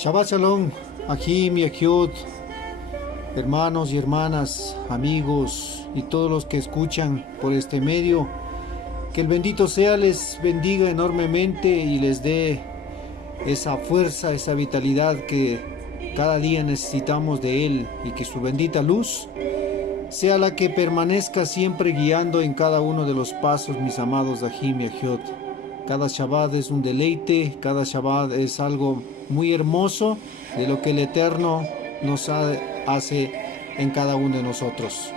Shabbat Shalom, Ahim y Ahiot, hermanos y hermanas, amigos y todos los que escuchan por este medio. Que el bendito sea les bendiga enormemente y les dé esa fuerza, esa vitalidad que cada día necesitamos de Él, y que su bendita luz sea la que permanezca siempre guiando en cada uno de los pasos, mis amados Ahim y Ahiot. Cada Shabbat es un deleite, cada Shabbat es algo muy hermoso de lo que el Eterno nos hace en cada uno de nosotros.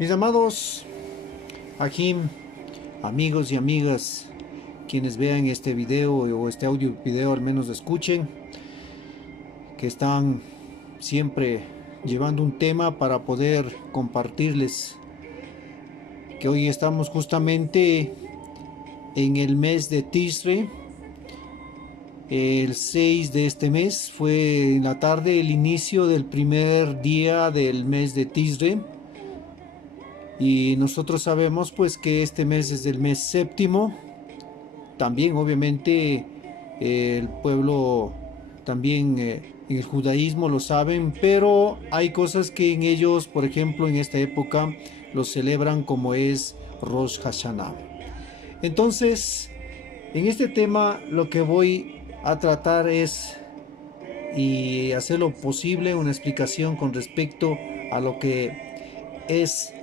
Mis amados Ahim, amigos y amigas, quienes vean este video o este audio video, al menos escuchen, que están siempre llevando un tema para poder compartirles, que hoy estamos justamente en el mes de Tishrei. El 6 de este mes fue en la tarde el inicio del primer día del mes de Tishrei. Y nosotros sabemos pues que este mes es el mes séptimo. También obviamente el pueblo, también en el judaísmo lo saben, pero hay cosas que en ellos, por ejemplo en esta época, lo celebran, como es Rosh Hashanah. Entonces, en este tema lo que voy a tratar es, y hacer lo posible, una explicación con respecto a lo que es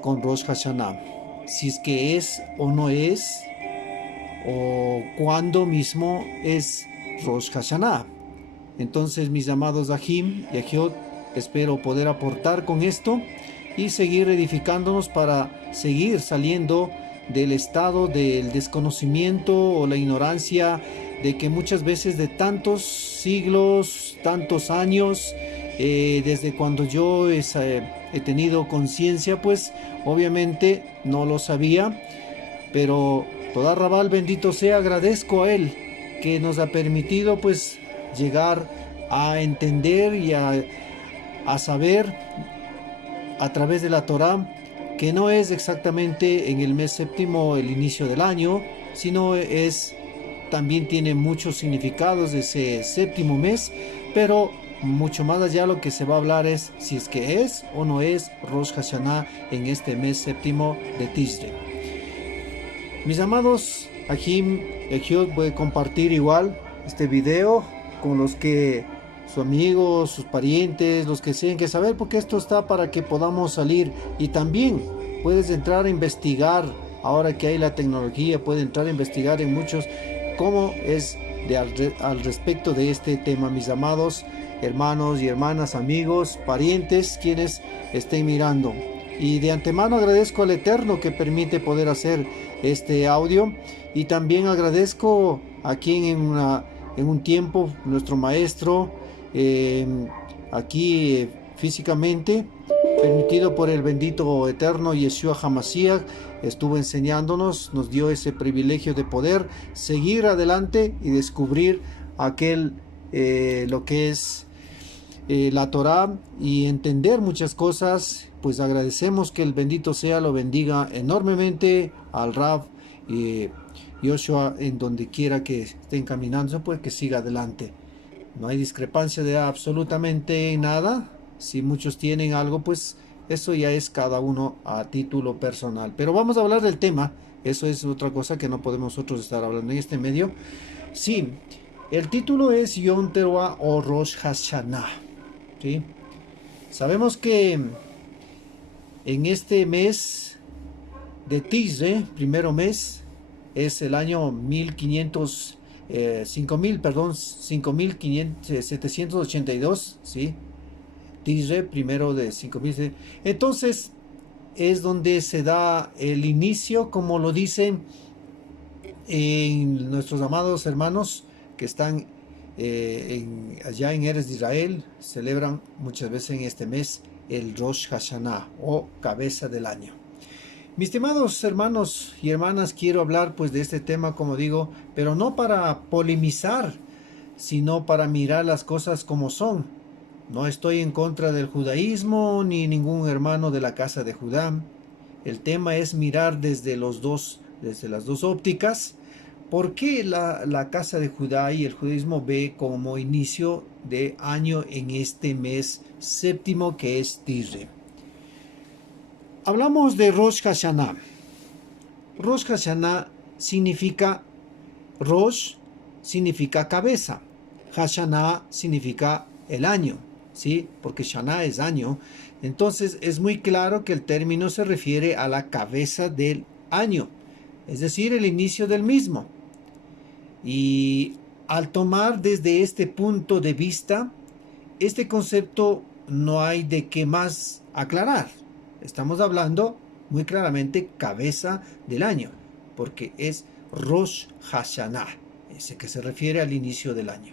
con Rosh Hashanah, si es que es o no es, o cuándo mismo es Rosh Hashanah. Entonces, mis amados Ahim y Ahiot, espero poder aportar con esto y seguir edificándonos para seguir saliendo del estado del desconocimiento o la ignorancia, de que muchas veces de tantos siglos, tantos años, desde cuando yo he tenido conciencia, pues obviamente no lo sabía, pero toda Rabal, bendito sea, agradezco a Él que nos ha permitido pues llegar a entender y a saber a través de la Torá que no es exactamente en el mes séptimo el inicio del año, sino también tiene muchos significados de ese séptimo mes, pero mucho más allá lo que se va a hablar es si es que es o no es Rosh Hashanah en este mes séptimo de Tishrei. Mis amados Ahim y Ahiot, voy a compartir igual este video con los que, sus amigos, sus parientes, los que tienen que saber, porque esto está para que podamos salir. Y también puedes entrar a investigar, ahora que hay la tecnología, puedes entrar a investigar en muchos cómo es al respecto de este tema, mis amados hermanos y hermanas, amigos, parientes, quienes estén mirando. Y de antemano agradezco al Eterno que permite poder hacer este audio, y también agradezco a quien en un tiempo, nuestro maestro, aquí físicamente, permitido por el bendito Eterno Yeshua HaMashiach, estuvo enseñándonos, nos dio ese privilegio de poder seguir adelante y descubrir lo que es la Torá, y entender muchas cosas. Pues agradecemos que el bendito sea lo bendiga enormemente al Rav Yoshua, en donde quiera que estén caminando, pues que siga adelante. No hay discrepancia de absolutamente nada. Si muchos tienen algo, pues eso ya es cada uno a título personal. Pero vamos a hablar del tema. Eso es otra cosa que no podemos nosotros estar hablando en este medio. Sí, el título es Yom Teruah o Rosh Hashanah. ¿Sí? Sabemos que en este mes de Tishrei, primero mes, es el año 5782, ¿sí? Tishrei, primero de 5000. Entonces es donde se da el inicio, como lo dicen en nuestros amados hermanos que están allá en Eretz de Israel, celebran muchas veces en este mes el Rosh Hashanah o cabeza del año. Mis estimados hermanos y hermanas, quiero hablar pues de este tema, como digo, pero no para polemizar, sino para mirar las cosas como son. No estoy en contra del judaísmo ni ningún hermano de la casa de Judá. El tema es mirar desde las dos ópticas. ¿Por qué la casa de Judá y el judaísmo ve como inicio de año en este mes séptimo que es Tishrei? Hablamos de Rosh Hashanah. Rosh Hashanah significa, Rosh significa cabeza, Hashanah significa el año, ¿sí? Porque Shana es año. Entonces es muy claro que el término se refiere a la cabeza del año, es decir, el inicio del mismo. Y al tomar desde este punto de vista, este concepto no hay de qué más aclarar. Estamos hablando muy claramente cabeza del año, porque es Rosh Hashanah, ese que se refiere al inicio del año.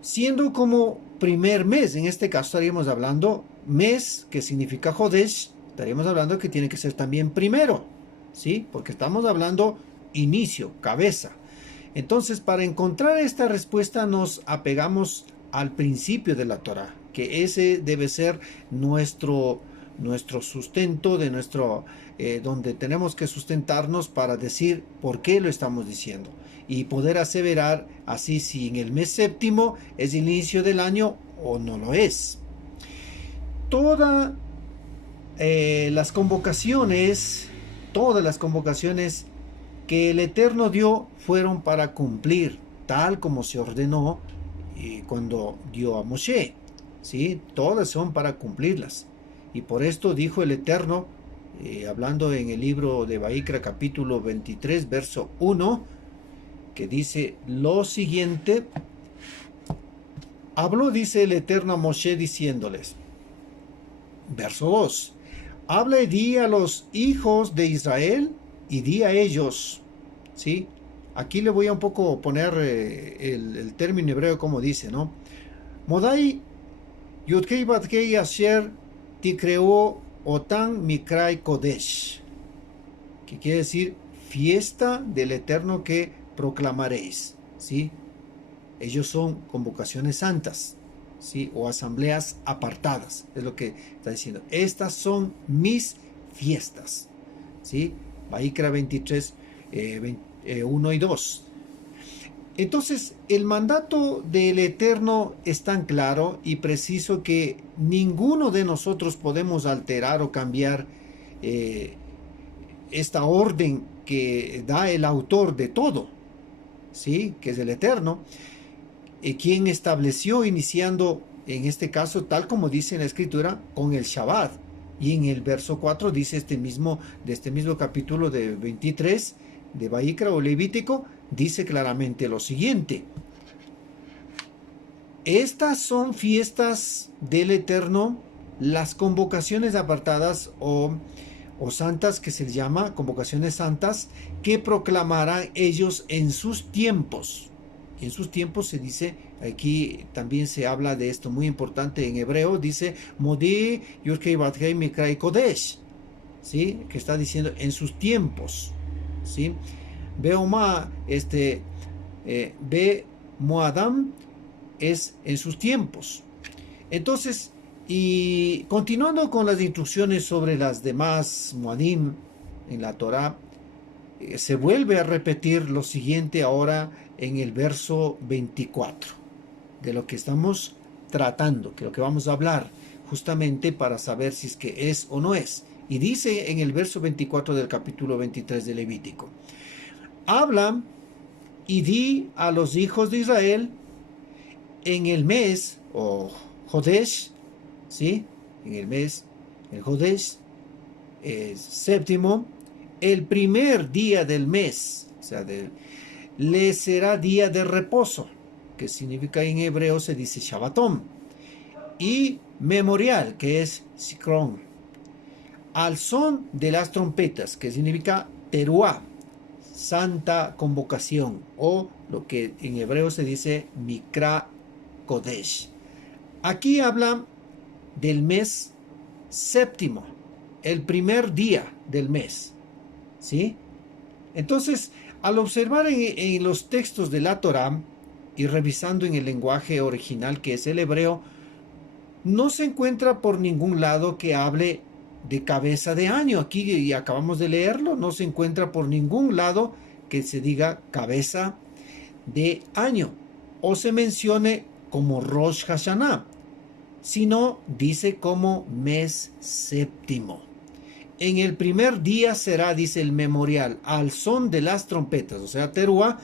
Siendo como primer mes, en este caso estaríamos hablando mes, que significa Jodesh, estaríamos hablando que tiene que ser también primero, ¿sí? Porque estamos hablando inicio, cabeza. Entonces, para encontrar esta respuesta nos apegamos al principio de la Torah, que ese debe ser nuestro sustento, donde tenemos que sustentarnos para decir por qué lo estamos diciendo y poder aseverar así si en el mes séptimo es el inicio del año o no lo es. Todas las convocaciones que el Eterno dio fueron para cumplir, tal como se ordenó cuando dio a Moshe, ¿sí? Todas son para cumplirlas. Y por esto dijo el Eterno, hablando en el libro de Vayikra capítulo 23, verso 1, que dice lo siguiente: habló, dice el Eterno a Moshe diciéndoles, verso 2, habla y di a los hijos de Israel y di a ellos, ¿sí? Aquí le voy a un poco poner el término hebreo como dice, ¿no? Modai Yudkei Batkei Asher Tikreo Otan Mikrai Kodesh, que quiere decir fiesta del Eterno que proclamaréis, ¿sí? Ellos son convocaciones santas, ¿sí? O asambleas apartadas, es lo que está diciendo. Estas son mis fiestas, ¿sí? Vayikra 23, 1 y 2. Entonces, el mandato del Eterno es tan claro y preciso que ninguno de nosotros podemos alterar o cambiar esta orden que da el autor de todo, ¿sí? Que es el Eterno, quien estableció, iniciando en este caso, tal como dice en la Escritura, con el Shabbat. Y en el verso 4 dice de este mismo capítulo de 23 de Vayikra o Levítico, dice claramente lo siguiente: estas son fiestas del Eterno, las convocaciones apartadas o santas, que se les llama convocaciones santas, que proclamarán ellos en sus tiempos. En sus tiempos se dice, aquí también se habla de esto muy importante en hebreo, dice Modi Yurkei Batkei Mikrai Kodesh, ¿sí? Que está diciendo en sus tiempos, ¿sí? Beoma, Be Moadam es en sus tiempos. Entonces, y continuando con las instrucciones sobre las demás Moadim en la Torah, se vuelve a repetir lo siguiente ahora en el verso 24, de lo que estamos tratando, que lo que vamos a hablar, justamente para saber si es que es o no es. Y dice en el verso 24 del capítulo 23 de Levítico: habla y di a los hijos de Israel en el mes, o Jodesh, ¿sí? En el mes, el Jodesh, séptimo, el primer día del mes, o sea, le será día de reposo, que significa en hebreo se dice Shabbatón, y memorial, que es Zikron, al son de las trompetas, que significa Teruah, santa convocación, o lo que en hebreo se dice Mikra Kodesh. Aquí habla del mes séptimo, el primer día del mes, ¿sí? Entonces, al observar en los textos de la Torá y revisando en el lenguaje original que es el hebreo, no se encuentra por ningún lado que hable de cabeza de año. Aquí, y acabamos de leerlo, no se encuentra por ningún lado que se diga cabeza de año o se mencione como Rosh Hashanah, sino dice como mes séptimo. En el primer día será, dice el memorial, al son de las trompetas, o sea, Teruah,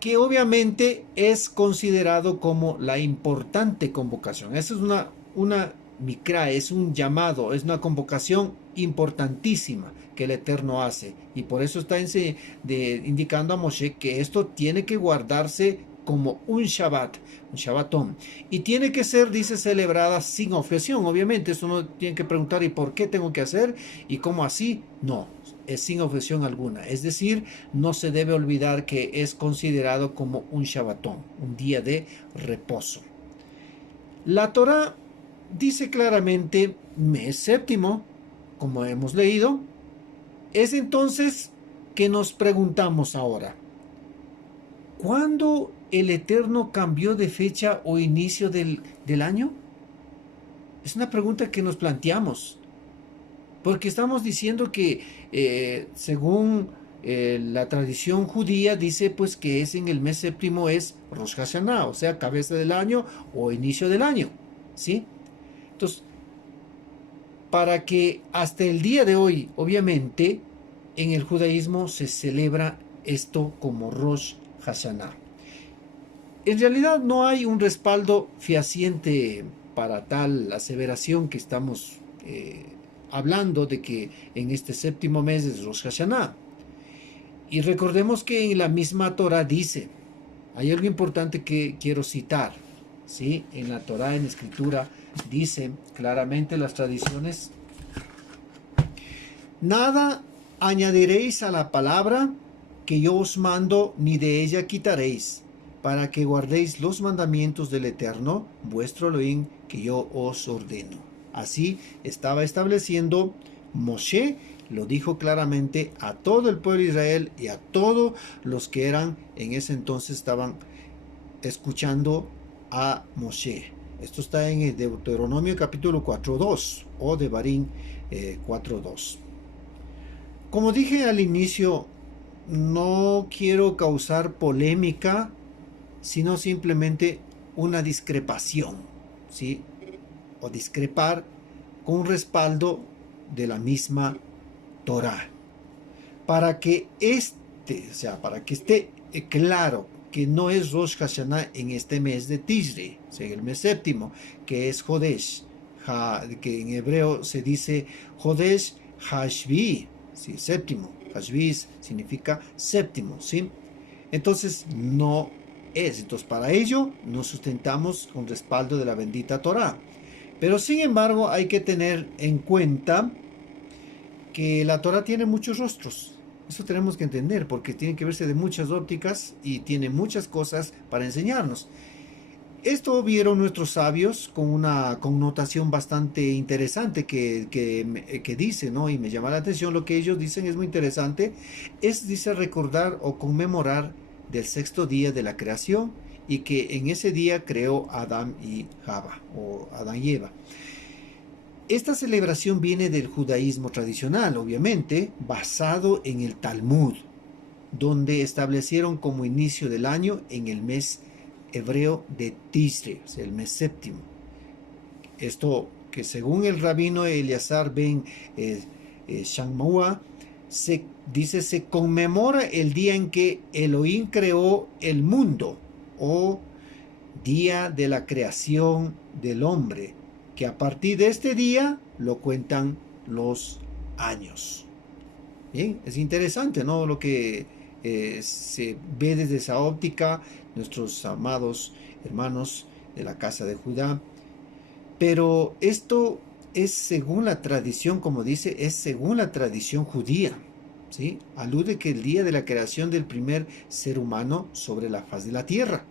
que obviamente es considerado como la importante convocación. Esa es una mikra, es un llamado, es una convocación importantísima que el Eterno hace. Y por eso está indicando a Moshe que esto tiene que guardarse como un Shabbat, un Shabbatón. Y tiene que ser, dice, celebrada sin objeción. Obviamente, eso no tiene que preguntar, ¿y por qué tengo que hacer? ¿Y cómo así? No, es sin objeción alguna. Es decir, no se debe olvidar que es considerado como un Shabbatón, un día de reposo. La Torá dice claramente mes séptimo, como hemos leído. Es entonces que nos preguntamos ahora, ¿cuándo el Eterno cambió de fecha o inicio del año? Es una pregunta que nos planteamos, porque estamos diciendo que según la tradición judía dice pues que es en el mes séptimo, es Rosh Hashanah, o sea, cabeza del año o inicio del año, ¿sí? Entonces, para que hasta el día de hoy, obviamente, en el judaísmo se celebra esto como Rosh Hashanah. En realidad no hay un respaldo fehaciente para tal aseveración que estamos hablando de que en este séptimo mes es Rosh Hashanah. Y recordemos que en la misma Torah dice, hay algo importante que quiero citar, ¿sí? En la Torah, en la Escritura, dice claramente las tradiciones, nada añadiréis a la palabra que yo os mando, ni de ella quitaréis, para que guardéis los mandamientos del Eterno, vuestro Elohim, que yo os ordeno. Así estaba estableciendo Moshe, lo dijo claramente a todo el pueblo de Israel y a todos los que eran en ese entonces estaban escuchando a Moshe. Esto está en el Deuteronomio capítulo 4.2 o Devarim 4.2. Como dije al inicio, no quiero causar polémica, sino simplemente una discrepación, ¿sí? O discrepar con un respaldo de la misma Torah. Para que para que esté claro que no es Rosh Hashanah en este mes de Tishrei, o sea, el mes séptimo, que es Jodesh, que en hebreo se dice Jodesh Hashvi, ¿sí? Séptimo. Hashvi significa séptimo, ¿sí? Entonces no es. Entonces para ello nos sustentamos con respaldo de la bendita Torah. Pero sin embargo hay que tener en cuenta que la Torah tiene muchos rostros. Eso tenemos que entender porque tiene que verse de muchas ópticas y tiene muchas cosas para enseñarnos. Esto vieron nuestros sabios con una connotación bastante interesante que dice, ¿no? Y me llama la atención lo que ellos dicen, es muy interesante. Dice, recordar o conmemorar del sexto día de la creación y que en ese día creó Adán y Java, o Adán y Eva. Esta celebración viene del judaísmo tradicional, obviamente, basado en el Talmud, donde establecieron como inicio del año en el mes hebreo de Tishrei, o sea, el mes séptimo. Esto que según el rabino Eleazar ben Shamua, se conmemora el día en que Elohim creó el mundo, o día de la creación del hombre, que a partir de este día lo cuentan los años. Bien, es interesante, ¿no? Lo que se ve desde esa óptica, nuestros amados hermanos de la casa de Judá. Pero esto es según la tradición, como dice, es según la tradición judía, ¿sí? Alude que el día de la creación del primer ser humano sobre la faz de la tierra.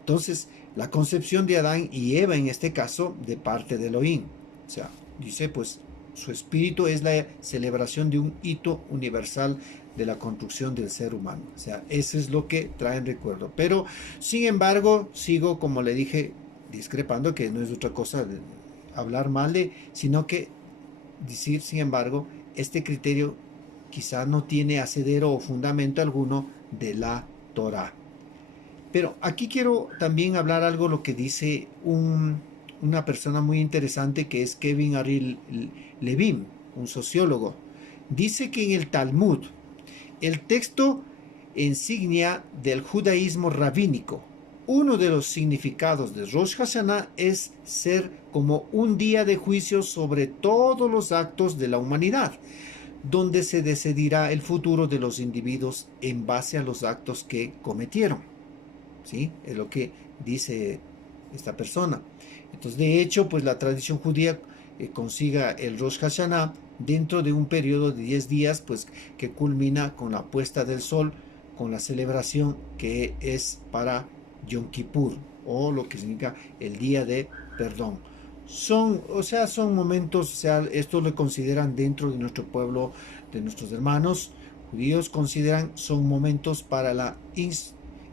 Entonces, la concepción de Adán y Eva en este caso de parte de Elohim. O sea, dice pues su espíritu es la celebración de un hito universal de la construcción del ser humano. O sea, eso es lo que traen recuerdo. Pero, sin embargo, sigo, como le dije, discrepando, que no es otra cosa de hablar mal de, sino que decir, sin embargo, este criterio quizá no tiene asidero o fundamento alguno de la Torá. Pero aquí quiero también hablar algo lo que dice una persona muy interesante que es Kevin Ari Levin, un sociólogo. Dice que en el Talmud, el texto insignia del judaísmo rabínico, uno de los significados de Rosh Hashanah es ser como un día de juicio sobre todos los actos de la humanidad, donde se decidirá el futuro de los individuos en base a los actos que cometieron. ¿Sí? Es lo que dice esta persona. Entonces, de hecho, pues la tradición judía consiga el Rosh Hashanah dentro de un periodo de 10 días, pues que culmina con la puesta del sol, con la celebración que es para Yom Kippur, o lo que significa el día de perdón. Son momentos, o sea, esto lo consideran dentro de nuestro pueblo, de nuestros hermanos judíos, consideran son momentos para la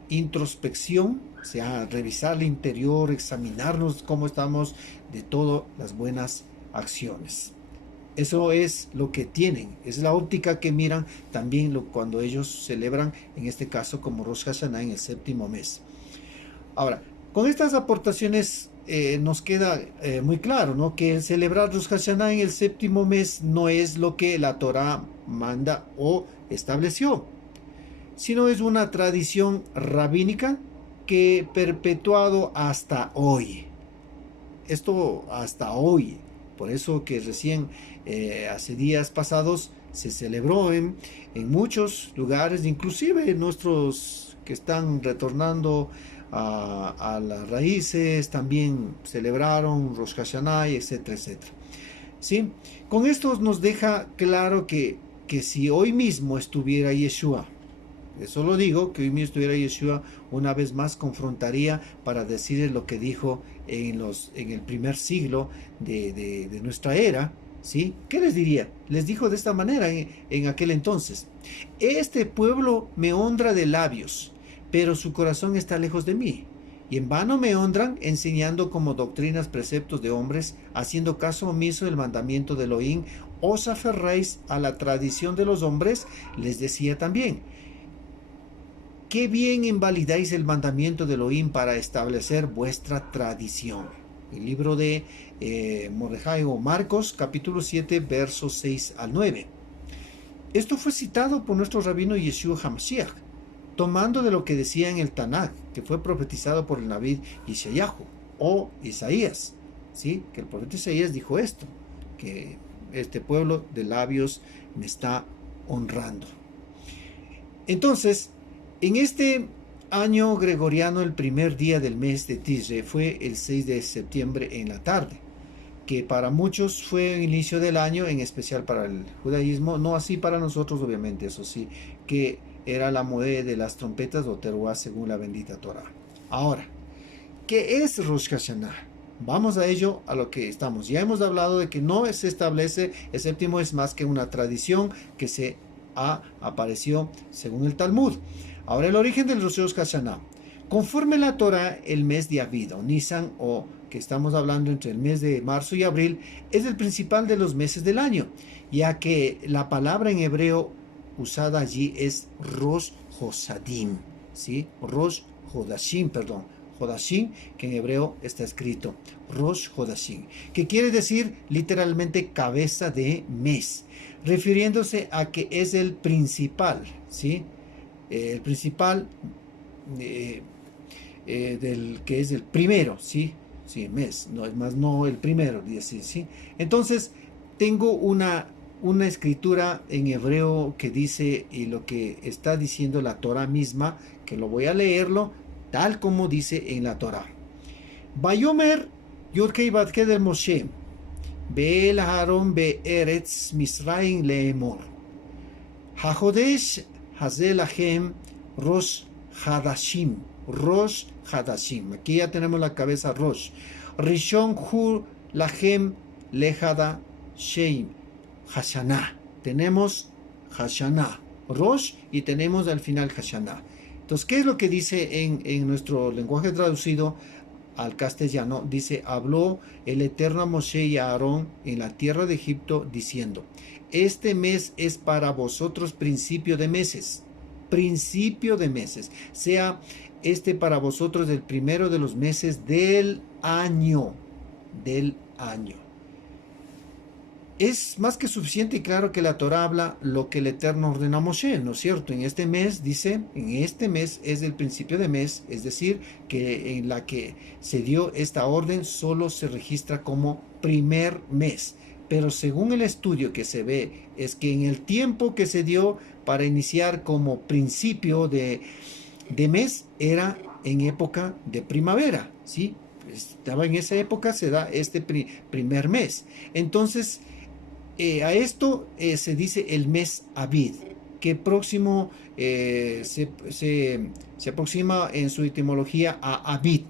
introspección, o sea, revisar el interior, examinarnos cómo estamos de todas las buenas acciones. Eso es lo que tienen, es la óptica que miran también cuando ellos celebran, en este caso como Rosh Hashanah en el séptimo mes. Ahora, con estas aportaciones nos queda muy claro, ¿no?, que el celebrar Rosh Hashanah en el séptimo mes no es lo que la Torá manda o estableció, sino es una tradición rabínica que perpetuado hasta hoy. Esto hasta hoy. Por eso que recién hace días pasados se celebró en muchos lugares, inclusive nuestros que están retornando a las raíces, también celebraron Rosh Hashanah, etcétera, etcétera. ¿Sí? Con esto nos deja claro que si hoy mismo estuviera Yeshua, eso lo digo, que hoy mismo estuviera Yeshua, una vez más confrontaría para decirles lo que dijo en el primer siglo de nuestra era, ¿sí? ¿Qué les diría? Les dijo de esta manera en aquel entonces: este pueblo me honra de labios, pero su corazón está lejos de mí, y en vano me honran, enseñando como doctrinas preceptos de hombres, haciendo caso omiso del mandamiento de Elohim. Os aferráis a la tradición de los hombres, les decía también. Qué bien invalidáis el mandamiento de Elohim para establecer vuestra tradición. El libro de Mordejai o Marcos, capítulo 7, versos 6 al 9. Esto fue citado por nuestro rabino Yeshua HaMashiach, tomando de lo que decía en el Tanaj, que fue profetizado por el Naví Yeshayahu o Isaías, ¿sí? Que el profeta Isaías dijo esto, que este pueblo de labios me está honrando. Entonces, en este año gregoriano, el primer día del mes de Tishrei fue el 6 de septiembre en la tarde, que para muchos fue el inicio del año, en especial para el judaísmo, no así para nosotros, obviamente, eso sí, que era la moed de las trompetas o teruá según la bendita Torah. Ahora, ¿qué es Rosh Hashanah? Vamos a ello, a lo que estamos. Ya hemos hablado de que no se establece, el séptimo es más que una tradición que se apareció según el Talmud. Ahora, el origen del Rosh Hashanah. Conforme la Torah, el mes de Aviv o Nisan, o que estamos hablando entre el mes de marzo y abril, es el principal de los meses del año, ya que la palabra en hebreo usada allí es Rosh Hosadim, ¿sí? Rosh Hodashim, perdón. Hodashim, que en hebreo está escrito Rosh Hodashim, que quiere decir literalmente cabeza de mes, refiriéndose a que es el principal, ¿sí? El principal del que es el primero, ¿sí? Sí, mes, no es más, no el primero, dice, ¿sí? Entonces, tengo una escritura en hebreo que dice, y lo que está diciendo la Torah misma, que lo voy a leerlo tal como dice en la Torah. Vayomer Yurkei Batke del Moshe, Beel Haron Be'eretz Misraim Leemor, Hajodesh Hazelahem Rosh Hadashim, Rosh Hadashim. Aquí ya tenemos la cabeza Rosh. Rishon Hu Lahem Lejada Shei, Hashanah. Tenemos Hashanah, Rosh, y tenemos al final Hashanah. Entonces, ¿qué es lo que dice en nuestro lenguaje traducido al castellano? Dice: habló el Eterno a Moshe y a Aarón en la tierra de Egipto, diciendo: este mes es para vosotros principio de meses. Principio de meses. Sea este para vosotros el primero de los meses del año. Del año. Es más que suficiente y claro que la Torah habla lo que el Eterno ordena a Moshe, ¿no es cierto? En este mes, dice, en este mes es el principio de mes, es decir, que en la que se dio esta orden solo se registra como primer mes. Pero según el estudio que se ve, es que en el tiempo que se dio para iniciar como principio de mes era en época de primavera, ¿sí? Estaba en esa época, se da este primer mes. Entonces, a esto se dice el mes Aviv, que próximo se aproxima en su etimología a Aviv,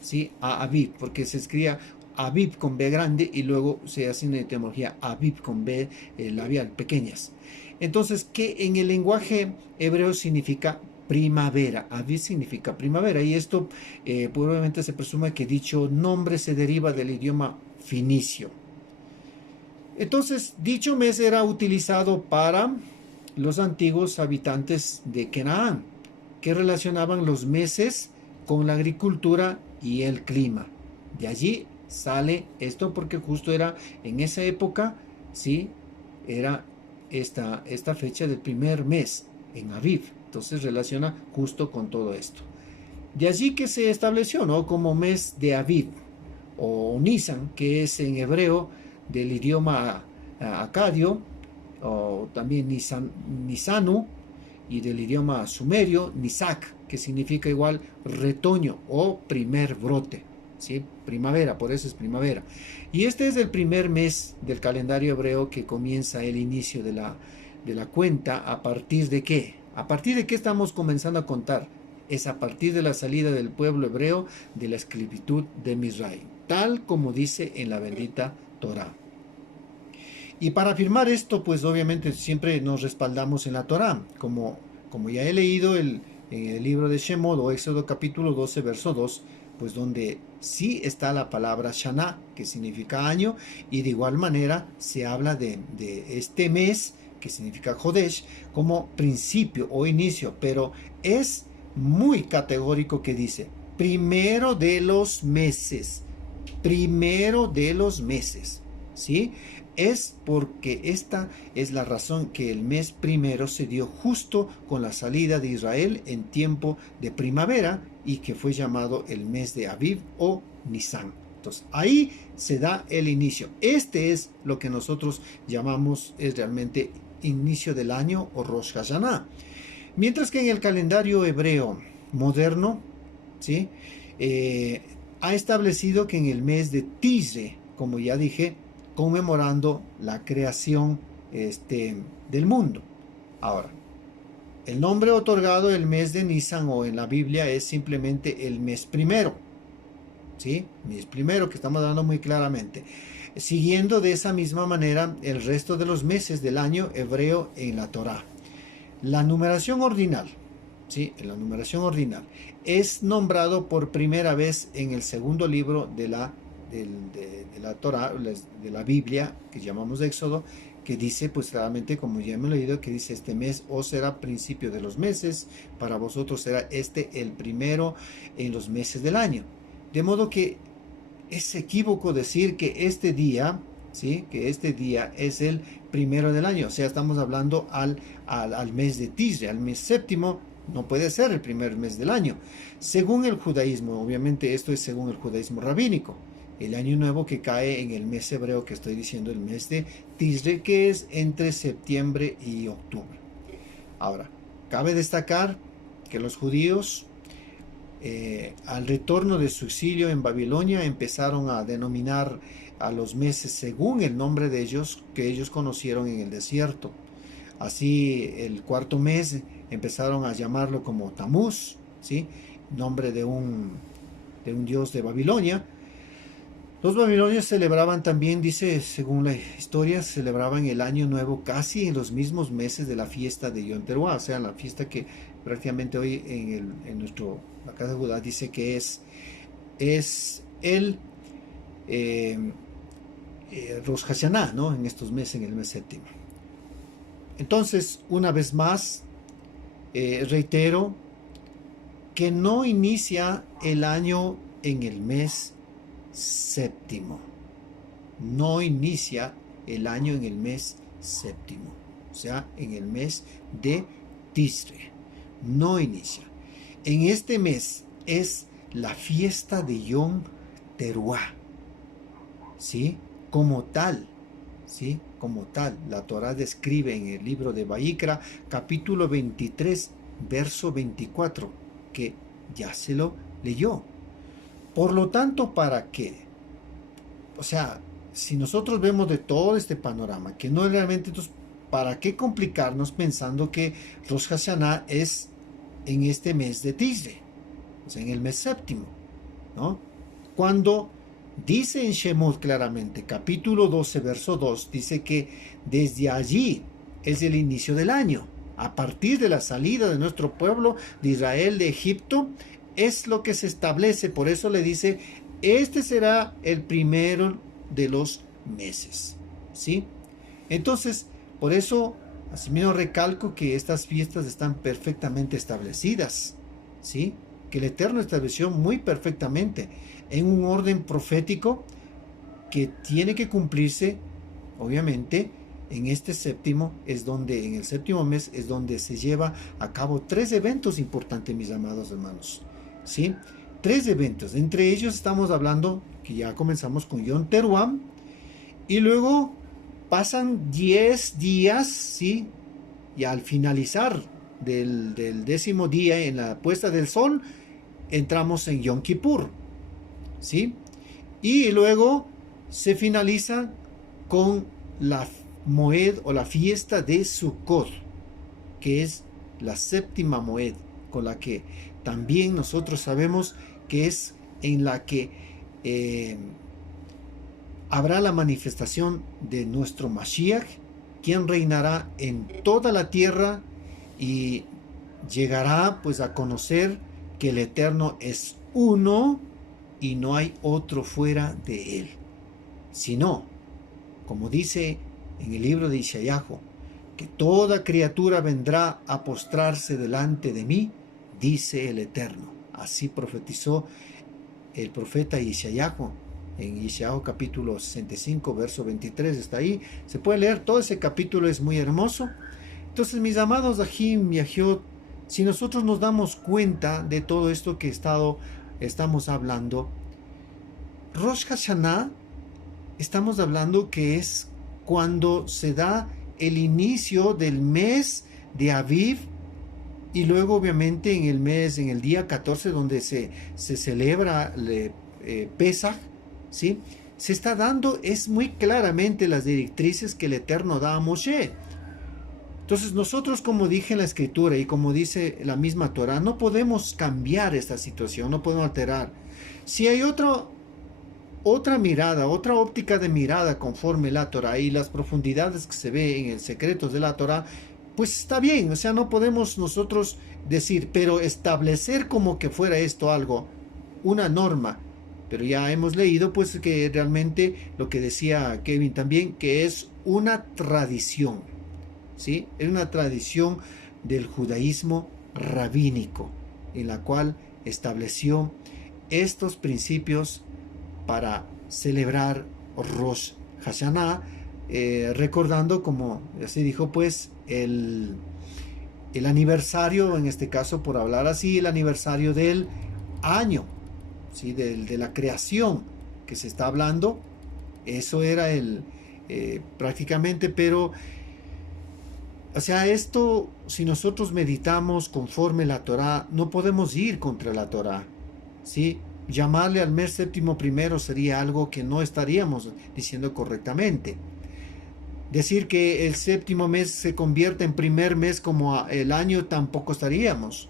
¿sí? A Aviv, porque se escribe Aviv con B grande y luego se hace una etimología Aviv con B labial, pequeñas. Entonces, ¿qué en el lenguaje hebreo significa primavera? Aviv significa primavera, y esto probablemente se presume que dicho nombre se deriva del idioma finicio. Entonces, dicho mes era utilizado para los antiguos habitantes de Canaán, que relacionaban los meses con la agricultura y el clima. De allí sale esto, porque justo era en esa época, sí, era esta fecha del primer mes en Aviv. Entonces relaciona justo con todo esto. De allí que se estableció, ¿no?, como mes de Aviv o Nisan, que es en hebreo del idioma acadio, o también Nisanu, y del idioma sumerio Nisak, que significa igual retoño o primer brote, ¿sí? Primavera, por eso es primavera. Y este es el primer mes del calendario hebreo que comienza el inicio de la cuenta. ¿A partir de qué? ¿A partir de qué estamos comenzando a contar? Es a partir de la salida del pueblo hebreo de la esclavitud de Misraim, tal como dice en la bendita Torah. Y para afirmar esto, pues obviamente siempre nos respaldamos en la Torah, como ya he leído en el libro de Shemot o Éxodo capítulo 12, verso 2, pues donde sí está la palabra Shana, que significa año, y de igual manera se habla de este mes, que significa Jodesh, como principio o inicio, pero es muy categórico que dice primero de los meses, ¿sí? Es porque esta es la razón que el mes primero se dio justo con la salida de Israel en tiempo de primavera, y que fue llamado el mes de Aviv o Nisan. Entonces ahí se da el inicio. Este es lo que nosotros llamamos es realmente inicio del año o Rosh Hashanah. Mientras que en el calendario hebreo moderno, ¿sí?, ha establecido que en el mes de Tisre, como ya dije, conmemorando la creación del mundo. Ahora, el nombre otorgado el mes de Nisan o en la Biblia es simplemente el mes primero, ¿sí? Mes primero, que estamos dando muy claramente. Siguiendo de esa misma manera el resto de los meses del año hebreo en la Torá. La numeración ordinal, ¿sí?, la numeración ordinal es nombrado por primera vez en el segundo libro de la Torá, de la Biblia, que llamamos Éxodo, que dice pues claramente, como ya hemos leído, que dice: este mes os será principio de los meses, para vosotros será el primero en los meses del año. De modo que es equívoco decir que este día, ¿sí?, que este día es el primero del año. O sea, estamos hablando al mes de Tisre, al mes séptimo. No puede ser el primer mes del año. Según el judaísmo, obviamente esto es según el judaísmo rabínico, el año nuevo que cae en el mes hebreo que estoy diciendo, el mes de Tisre, que es entre septiembre y octubre. Ahora, cabe destacar que los judíos, al retorno de su exilio en Babilonia, empezaron a denominar a los meses según el nombre de ellos, que ellos conocieron en el desierto. Así, el cuarto mes empezaron a llamarlo como Tamuz, ¿sí?, nombre de un dios de Babilonia. Los babilonios celebraban también, dice, según la historia, celebraban el año nuevo casi en los mismos meses de la fiesta de Yom Teruah, o sea, la fiesta que prácticamente hoy la casa de Judá dice que es el Rosh Hashanah, ¿no? En estos meses, en el mes séptimo. Entonces, una vez más, reitero que no inicia el año en el mes séptimo. No inicia el año en el mes séptimo, o sea, en el mes de Tisre. No inicia. En este mes es la fiesta de Yom Teruah, ¿sí? Como tal, ¿sí? Como tal, la Torá describe en el libro de Vayikra, capítulo 23, verso 24, que ya se lo leyó. Por lo tanto, ¿para qué? O sea, si nosotros vemos de todo este panorama, que no es realmente, entonces, ¿para qué complicarnos pensando que Rosh Hashanah es en este mes de Tisre? O sea, en el mes séptimo, ¿no? Cuando dice en Shemot claramente, capítulo 12, verso 2, dice que desde allí es el inicio del año. A partir de la salida de nuestro pueblo de Israel de Egipto, es lo que se establece. Por eso le dice, este será el primero de los meses, ¿sí? Entonces, por eso, asimismo recalco que estas fiestas están perfectamente establecidas, ¿sí? Que el Eterno estableció muy perfectamente en un orden profético que tiene que cumplirse, obviamente, en este séptimo en el séptimo mes es donde se lleva a cabo 3 eventos importantes, mis amados hermanos, ¿sí? 3 eventos, entre ellos estamos hablando que ya comenzamos con Yom Teruah y luego pasan 10 días, ¿sí? Y al finalizar del 10º día en la puesta del sol, entramos en Yom Kippur, ¿sí? Y luego se finaliza con la Moed o la fiesta de Sukkot, que es la séptima Moed, con la que también nosotros sabemos que es en la que habrá la manifestación de nuestro Mashiach, quien reinará en toda la tierra y llegará pues a conocer que el Eterno es uno y no hay otro fuera de él, sino, como dice en el libro de Isaíahu, que toda criatura vendrá a postrarse delante de mí, dice el Eterno. Así profetizó el profeta Isaíahu en Isaíahu capítulo 65, verso 23, está ahí. Se puede leer, todo ese capítulo es muy hermoso. Entonces, mis amados Ahim y Ahiot, si nosotros nos damos cuenta de todo esto que estamos hablando, Rosh Hashanah, estamos hablando que es cuando se da el inicio del mes de Aviv y luego obviamente en el día 14 donde se celebra Pesach, ¿sí? Se está dando, es muy claramente las directrices que el Eterno da a Moshe. Entonces nosotros, como dije en la escritura y como dice la misma Torah, no podemos cambiar esta situación, no podemos alterar. Si hay otra mirada, otra óptica de mirada conforme la Torah y las profundidades que se ve en el secreto de la Torah, pues está bien, o sea, no podemos nosotros decir, pero establecer como que fuera esto algo, una norma. Pero ya hemos leído pues que realmente lo que decía Kevin también, que es una tradición, ¿sí? Es una tradición del judaísmo rabínico, en la cual estableció estos principios para celebrar Rosh Hashanah, recordando, como se dijo, pues el aniversario, en este caso por hablar así, el aniversario del año, ¿sí? de la creación que se está hablando. Eso era prácticamente, pero o sea, esto, si nosotros meditamos conforme la Torah, no podemos ir contra la Torah, ¿sí? Llamarle al mes séptimo primero sería algo que no estaríamos diciendo correctamente. Decir que el séptimo mes se convierta en primer mes como el año, tampoco estaríamos.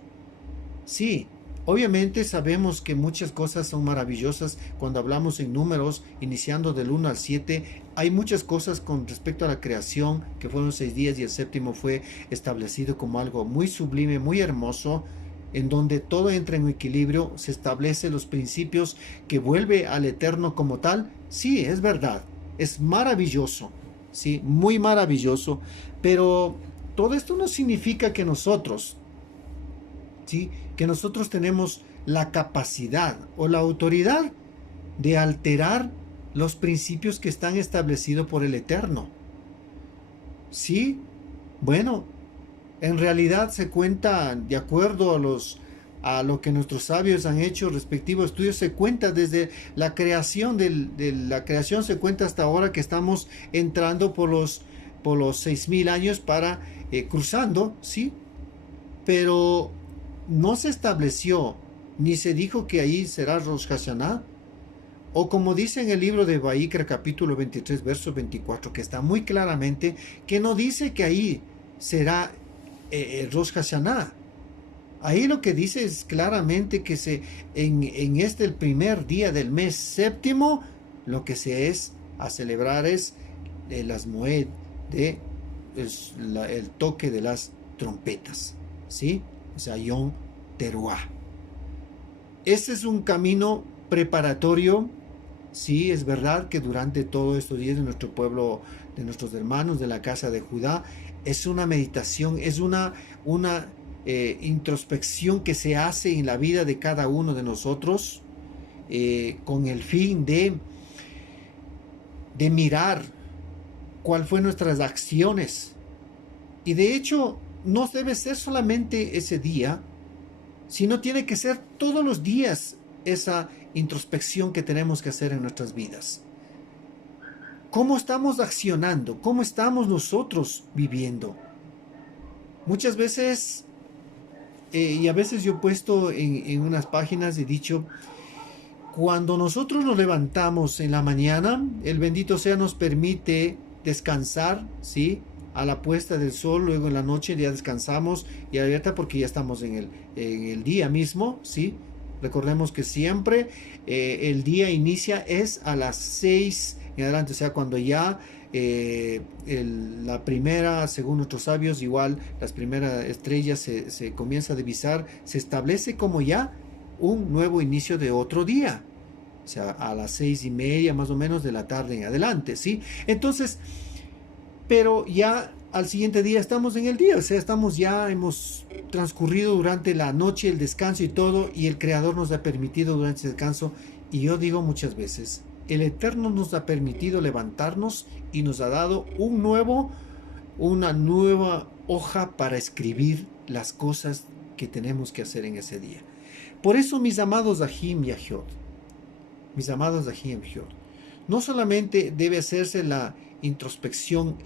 Sí, Obviamente sabemos que muchas cosas son maravillosas cuando hablamos en números, iniciando del 1 al 7. Hay muchas cosas con respecto a la creación, que fueron 6 días y el séptimo fue establecido como algo muy sublime, muy hermoso, en donde todo entra en equilibrio, se establecen los principios que vuelve al eterno como tal. Sí, es verdad, es maravilloso, sí, muy maravilloso, pero todo esto no significa que nosotros, ¿sí? Que nosotros tenemos la capacidad o la autoridad de alterar los principios que están establecidos por el Eterno. Sí, bueno, en realidad se cuenta, de acuerdo a lo que nuestros sabios han hecho respectivos estudios, se cuenta desde la creación de la creación, se cuenta hasta ahora que estamos entrando por los 6000 años para cruzando, sí, pero no se estableció ni se dijo que ahí será Rosh Hashanah, o como dice en el libro de Vaikra capítulo 23 verso 24, que está muy claramente que no dice que ahí será Rosh Hashanah. Ahí lo que dice es claramente que en este el primer día del mes séptimo, lo que se es a celebrar es las Moed, el toque de las trompetas, ¿sí? O sea, Yom Teruah. Este es un camino preparatorio. Sí, es verdad que durante todos estos días de nuestro pueblo, de nuestros hermanos de la casa de Judá, es una meditación, es una introspección que se hace en la vida de cada uno de nosotros con el fin de mirar cuál fue nuestras acciones. Y de hecho, no debe ser solamente ese día, sino tiene que ser todos los días esa introspección que tenemos que hacer en nuestras vidas. ¿Cómo estamos accionando? ¿Cómo estamos nosotros viviendo? Muchas veces, y a veces yo he puesto en unas páginas, he dicho, cuando nosotros nos levantamos en la mañana, el bendito sea nos permite descansar, ¿sí? A la puesta del sol, luego en la noche ya descansamos y abierta porque ya estamos en el día mismo, ¿sí? Recordemos que siempre el día inicia es a las 6 en adelante, o sea, cuando ya la primera, según nuestros sabios, igual las primeras estrellas se comienza a divisar, se establece como ya un nuevo inicio de otro día, o sea, a las 6:30 más o menos de la tarde en adelante, ¿sí? Entonces, pero ya al siguiente día estamos en el día, o sea, hemos transcurrido durante la noche el descanso y todo, y el Creador nos ha permitido durante ese descanso, y yo digo muchas veces, el Eterno nos ha permitido levantarnos y nos ha dado una nueva hoja para escribir las cosas que tenemos que hacer en ese día. Por eso, mis amados Ahim y Ahiot, mis amados Ahim y Ahiot, no solamente debe hacerse la introspección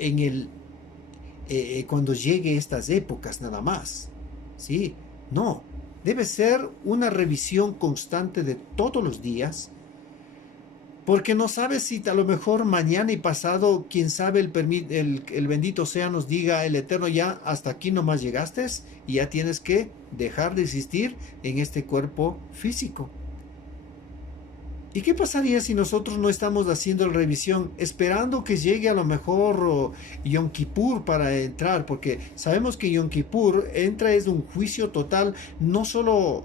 cuando llegue estas épocas nada más, ¿sí? No, debe ser una revisión constante de todos los días, porque no sabes si a lo mejor mañana y pasado, quién sabe, el bendito sea nos diga el Eterno, ya hasta aquí nomás llegaste y ya tienes que dejar de existir en este cuerpo físico. ¿Y qué pasaría si nosotros no estamos haciendo la revisión, esperando que llegue a lo mejor Yom Kippur para entrar? Porque sabemos que Yom Kippur entra es un juicio total, no solo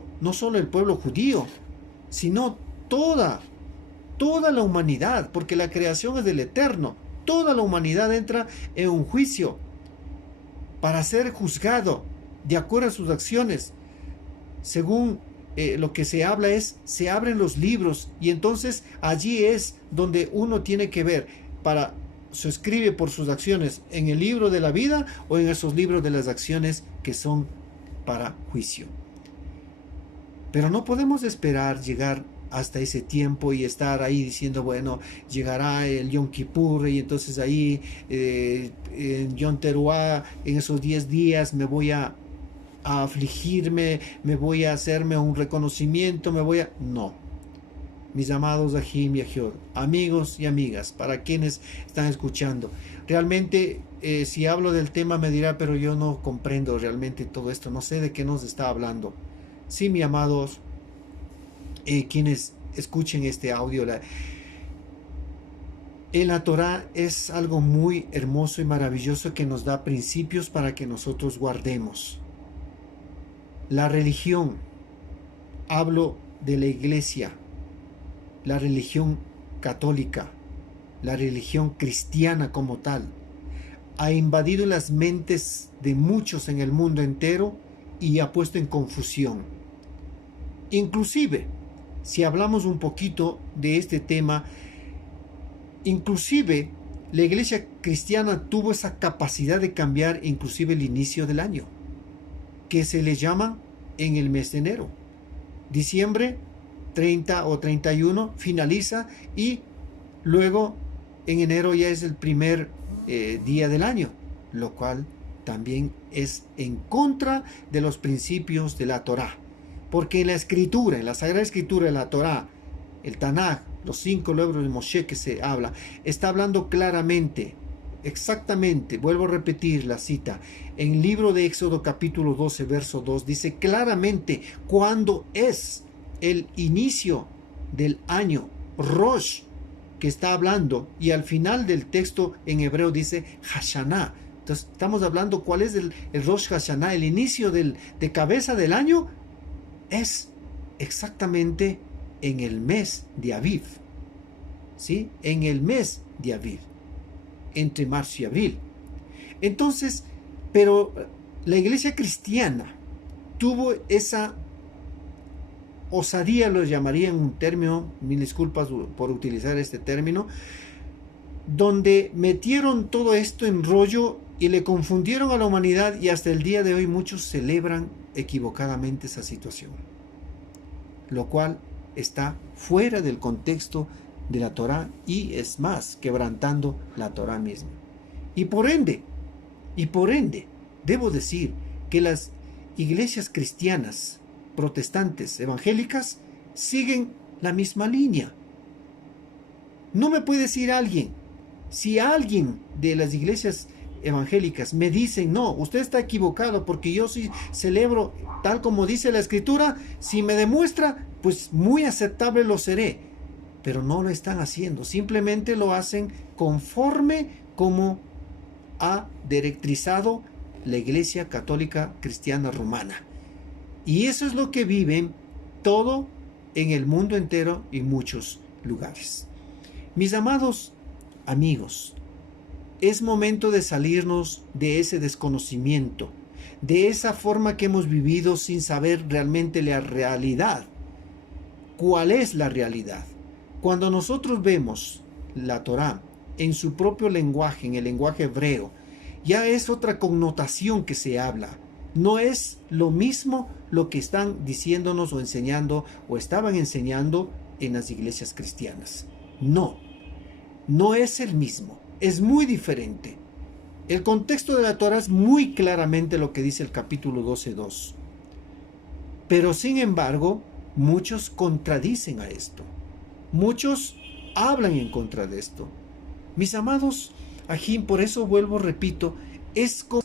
el pueblo judío, sino toda la humanidad, porque la creación es del Eterno. Toda la humanidad entra en un juicio para ser juzgado de acuerdo a sus acciones. Según lo que se habla se abren los libros y entonces allí es donde uno tiene que ver se escribe por sus acciones en el libro de la vida o en esos libros de las acciones que son para juicio. Pero no podemos esperar llegar hasta ese tiempo y estar ahí diciendo, bueno, llegará el Yom Kippur y entonces ahí en Yom Teruah, en esos 10 días me voy a afligirme, me voy a hacerme un reconocimiento, No. Mis amados Ahim y Ahiot, amigos y amigas, para quienes están escuchando, realmente si hablo del tema me dirá, pero yo no comprendo realmente todo esto, no sé de qué nos está hablando. Sí, mis amados, quienes escuchen este audio. La Torá es algo muy hermoso y maravilloso que nos da principios para que nosotros guardemos. La religión, hablo de la iglesia, la religión católica, la religión cristiana como tal, ha invadido las mentes de muchos en el mundo entero y ha puesto en confusión. Inclusive, si hablamos un poquito de este tema, inclusive la iglesia cristiana tuvo esa capacidad de cambiar inclusive el inicio del año, que se le llama en el mes de enero. Diciembre 30 o 31 finaliza y luego en enero ya es el primer día del año, lo cual también es en contra de los principios de la Torá, porque en la escritura, en la Sagrada Escritura de la Torá, el Tanaj, los 5 libros de Moshe que se habla, está hablando claramente, exactamente, vuelvo a repetir la cita, en el libro de Éxodo capítulo 12, verso 2, dice claramente cuándo es el inicio del año, Rosh, que está hablando, y al final del texto en hebreo dice Hashanah. Entonces estamos hablando cuál es el Rosh Hashanah, el inicio de cabeza del año, es exactamente en el mes de Aviv, ¿sí? En el mes de Aviv, entre marzo y abril. Entonces, pero la iglesia cristiana tuvo esa osadía, lo llamaría en un término, mil disculpas por utilizar este término, donde metieron todo esto en rollo y le confundieron a la humanidad, y hasta el día de hoy muchos celebran equivocadamente esa situación, lo cual está fuera del contexto de la Torá y es más, quebrantando la Torá misma. Y por ende, debo decir que las iglesias cristianas, protestantes, evangélicas, siguen la misma línea. No me puede decir alguien, si alguien de las iglesias evangélicas me dice, no, usted está equivocado porque yo sí celebro tal como dice la escritura, si me demuestra, pues muy aceptable lo seré, pero no lo están haciendo, simplemente lo hacen conforme como ha directrizado la Iglesia Católica Cristiana Romana. Y eso es lo que viven todo en el mundo entero y muchos lugares. Mis amados amigos, es momento de salirnos de ese desconocimiento, de esa forma que hemos vivido sin saber realmente la realidad. ¿Cuál es la realidad? Cuando nosotros vemos la Torá en su propio lenguaje, en el lenguaje hebreo, ya es otra connotación que se habla. No es lo mismo lo que están diciéndonos o enseñando o estaban enseñando en las iglesias cristianas. No, no es el mismo, es muy diferente. El contexto de la Torá es muy claramente lo que dice el capítulo 12:2. Pero sin embargo, muchos contradicen a esto. Muchos hablan en contra de esto. Mis amados, aquí por eso vuelvo, repito, es como